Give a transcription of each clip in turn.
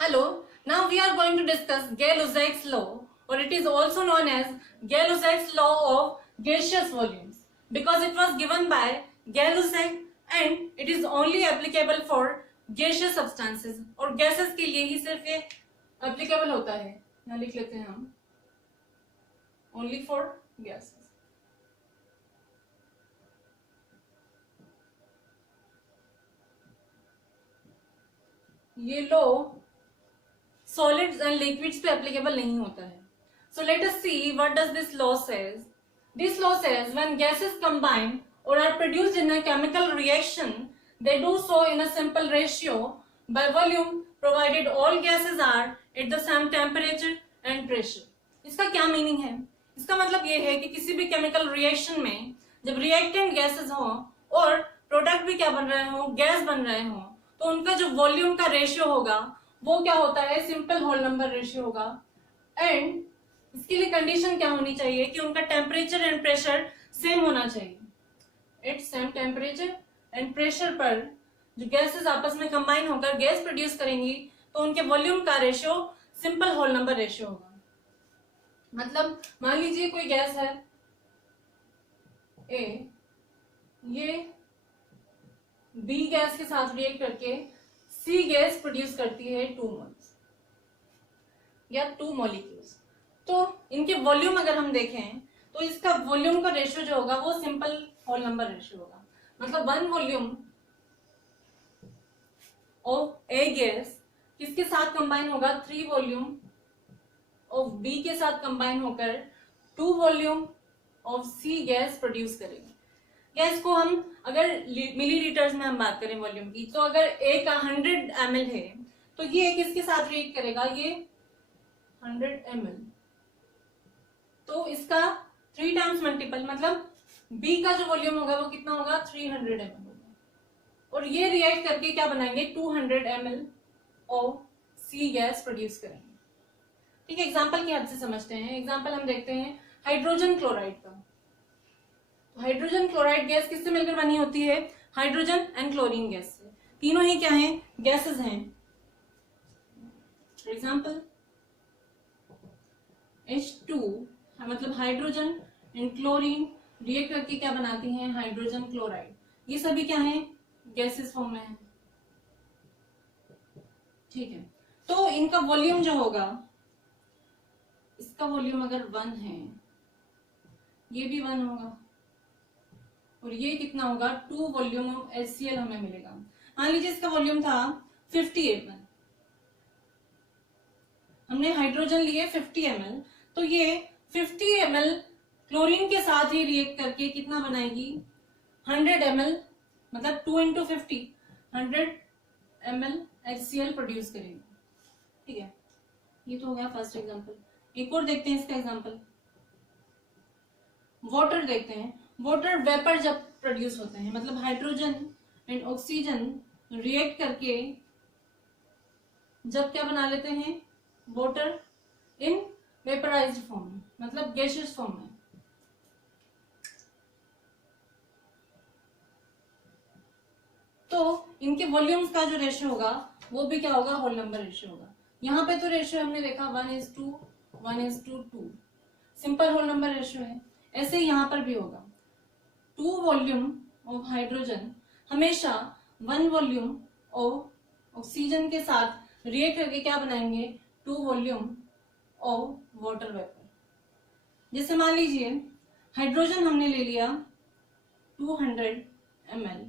Hello, now we are going to discuss Gay-Lussac's law, or it is also known as Gay-Lussac's law of gaseous volumes, because it was given by Gay-Lussac and it is only applicable for gaseous substances और gases के लिए ही सिर्फ ये applicable होता है. यहाँ लिख लेते हैं हम only for gases. ये लॉ सॉलिड्स एंड लिक्विड्स पे एप्लीकेबल नहीं होता है. So let us see what does this law says. This law says when gases combine or are produced in a chemical reaction, they do so in a simple ratio by volume provided all gases are at the same temperature and pressure. इसका क्या meaning है? इसका मतलब ये है कि किसी भी केमिकल रिएक्शन में जब रिएक्टेंट गैसेस हो और प्रोडक्ट भी क्या बन रहे हो, गैस बन रहे हो, तो उनका जो वॉल्यूम का रेशियो होगा वो क्या होता है, सिंपल होल नंबर रेशियो होगा. एंड इसके लिए कंडीशन क्या होनी चाहिए कि उनका टेम्परेचर एंड प्रेशर सेम होना चाहिए. At same temperature and pressure पर जो गैसेस आपस में कंबाइन होकर गैस प्रोड्यूस करेंगी तो उनके वॉल्यूम का ratio simple whole number ratio होगा. मतलब मान लीजिए कोई गैस है ए, ये बी गैस के साथ रिएक्ट करके सी गैस प्रोड्यूस करती है 2 मोल्स या 2 मॉलिक्यूल्स. तो इनके वॉल्यूम अगर हम देखें तो इसका वॉल्यूम का रेशियो जो होगा वो सिंपल होल नंबर रेशियो होगा. मतलब 1 वॉल्यूम ऑफ ए गैस किसके साथ कंबाइन होगा, 3 वॉल्यूम ऑफ बी के साथ कंबाइन होकर 2 volume of C gas produce करेगी. गैस को हम अगर मिलीलीटर्स में हम बात करें वॉल्यूम की, तो अगर ए का 100 ml है तो ये किसके साथ रिएक्ट करेगा, ये 100 ml. तो इसका 3 टाइम्स मल्टीपल, मतलब बी का जो वॉल्यूम होगा वो कितना होगा, 300 ml होगा. और ये रिएक्ट करके क्या बनाएंगे, 200 ml of C gas produce करेंगे. ठीक है, एग्जाम्पल की हद से समझते हैं. एग्जाम्पल हम देखते हैं हाइड्रोजन क्लोराइड का. हाइड्रोजन क्लोराइड गैस किससे मिलकर बनी होती है, हाइड्रोजन एंड क्लोरीन गैस से. तीनों ही क्या हैं, गैसेस हैं. फॉर एग्जाम्पल H2 मतलब हाइड्रोजन एंड क्लोरीन रिएक्ट करके क्या बनाती हैं, हाइड्रोजन क्लोराइड. ये सभी क्या हैं, गैसेस फॉर्म में है. ठीक है, तो इनका वॉल्यूम जो होगा, इसका वॉल्यूम अगर 1 है, ये भी 1 होगा और ये कितना होगा, 2 वॉल्यूम ऑफ HCl हमें मिलेगा. मान लीजिए इसका वॉल्यूम था 50 ml, हमने हाइड्रोजन लिए 50 ml, तो ये 50 ml क्लोरीन के साथ ही रिएक्ट करके कितना बनाएगी, 100 ml, मतलब 2 into 50 100 ml HCl प्रोड्यूस करेगी. ठीक है, ये तो हो गया फर्स्ट एग्जांपल. एक और देखते हैं इसका एग्जांपल, वाटर देखते हैं. वाटर वेपर जब प्रोड्यूस होते हैं, मतलब हाइड्रोजन एंड ऑक्सीजन रिएक्ट करके जब क्या बना लेते हैं, वाटर इन वेपराइज्ड फॉर्म, मतलब गैसियस फॉर्म में. तो इनके वॉल्यूम्स का जो रेशियो होगा वो भी क्या होगा, होल नंबर रेशियो होगा. यहाँ पे तो रेशियो हमने देखा 1:2 सिंपल होल नंबर रेशियो है. ऐसे यहाँ पर भी होगा. 2 वॉल्यूम ऑफ हाइड्रोजन हमेशा 1 वॉल्यूम ऑफ ऑक्सीजन के साथ रिएक्ट करके क्या बनाएंगे, 2 वॉल्यूम ऑफ वाटर वेपर. जैसे मान लीजिए हाइड्रोजन हमने ले लिया 200 ml,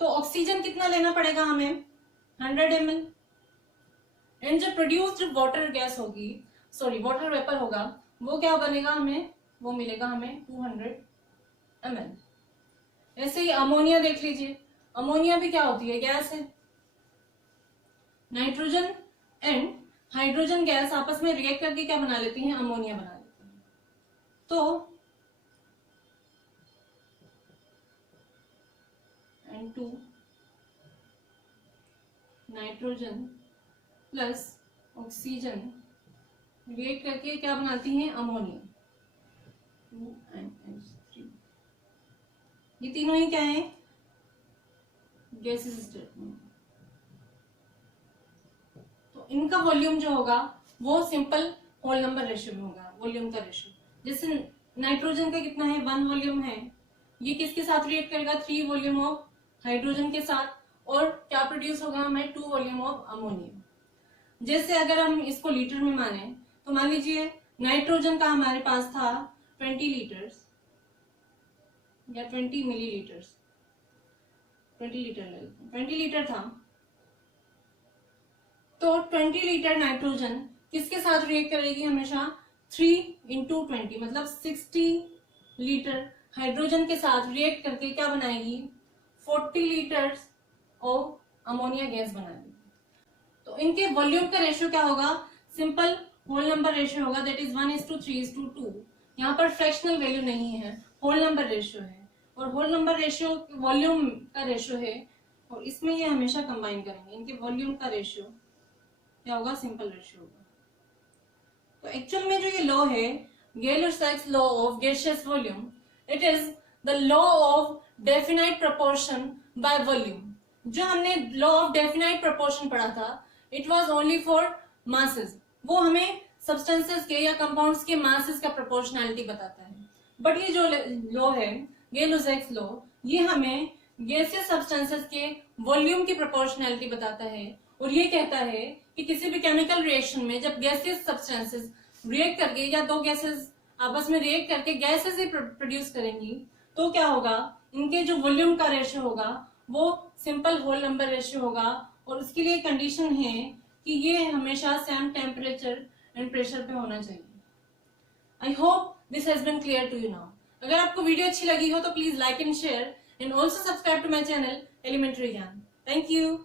तो ऑक्सीजन कितना लेना पड़ेगा हमें, 100 ml. एंड जो प्रोड्यूस्ड वाटर गैस होगी, सॉरी वाटर वेपर होगा, वो क्या बनेगा, हमें वो मिलेगा हमें 200 ml. ऐसे ही अमोनिया देख लीजिए. अमोनिया भी क्या होती है, गैस है. नाइट्रोजन एंड हाइड्रोजन गैस आपस में रिएक्ट करके क्या बना लेती हैं, अमोनिया बना लेती हैं. तो N2 nitrogen plus oxygen react करके क्या बनाती हैं, अमोनिया. 2NH3. ये तीनों ही क्या है, गैसेस स्टेट में. इनका वॉल्यूम जो होगा वो सिंपल होल नंबर रेशियो में होगा, वॉल्यूम का रेशियो। जैसे नाइट्रोजन का कितना है, 1 वॉल्यूम है, ये किसके साथ रिएक्ट करेगा, 3 वॉल्यूम ऑफ हाइड्रोजन के साथ, और क्या प्रोड्यूस होगा हमें, 2 वॉल्यूम ऑफ अमोनिया। जैसे अगर हम इसको लीटर में माने तो मान लीजिए नाइट्रोजन का हमारे पास था 20 लीटर्स या 20 मिलीलीटर्स, 20 लीटर था, तो 20 लीटर नाइट्रोजन किसके साथ रिएक्ट करेगी हमेशा, 3 इंटू 20 मतलब 60 लीटर हाइड्रोजन के साथ रिएक्ट करके क्या बनाएगी, 40 लीटर्स ऑफ अमोनिया गैस बनाएगी। तो इनके वॉल्यूम का रेशियो क्या होगा, सिंपल होल नंबर रेशियो होगा, दैट इज 1:3:2। यहाँ पर फ्रैक्शनल वैल्यू नहीं है, होल नंबर रेशियो है, और होल नंबर रेशियो वॉल्यूम का रेशियो है, और इसमें ये हमेशा कंबाइन करेंगे। इनके वॉल्यूम का रेशियो क्या होगा, सिंपल रेशियो होगा। तो एक्चुअल में जो ये लॉ है, Gay Lussac's law of gaseous volume, it is the law of definite proportion by volume. जो हमने लॉ ऑफ डेफिनाइट प्रोपोर्शन पढ़ा था, it was only for masses, वो हमें सब्सटेंसेस के या कंपाउंड्स के मासेस का प्रोपोर्शनैलिटी बताता है। बट ये जो लॉ है, गेल-लुसाक्स लॉ, ये हमें गैसियस सब्सटेंसेस के वॉल्यूम की प्रोपोर्शनैलिटी बताता है, और ये कहता है कि किसी भी केमिकल रिएक्शन में जब गैसियस सब्सटेंसेस रिएक्ट करके या दो गैसेस आपस में रिएक्ट करके गैसेस ही प्रोड्यूस करेंगी, तो क्या होगा, इनके जो वॉल्यूम का रेशियो होगा वो सिंपल होल नंबर रेशियो होगा, और उसके लिए कंडीशन है कि ये हमेशा सेम टेम्परेचर एंड प्रेशर पे होना चाहिए। I hope this has been clear to you now. अगर आपको वीडियो अच्छी लगी हो तो please like and share, and also subscribe to my channel Elementary Gyan. Thank you.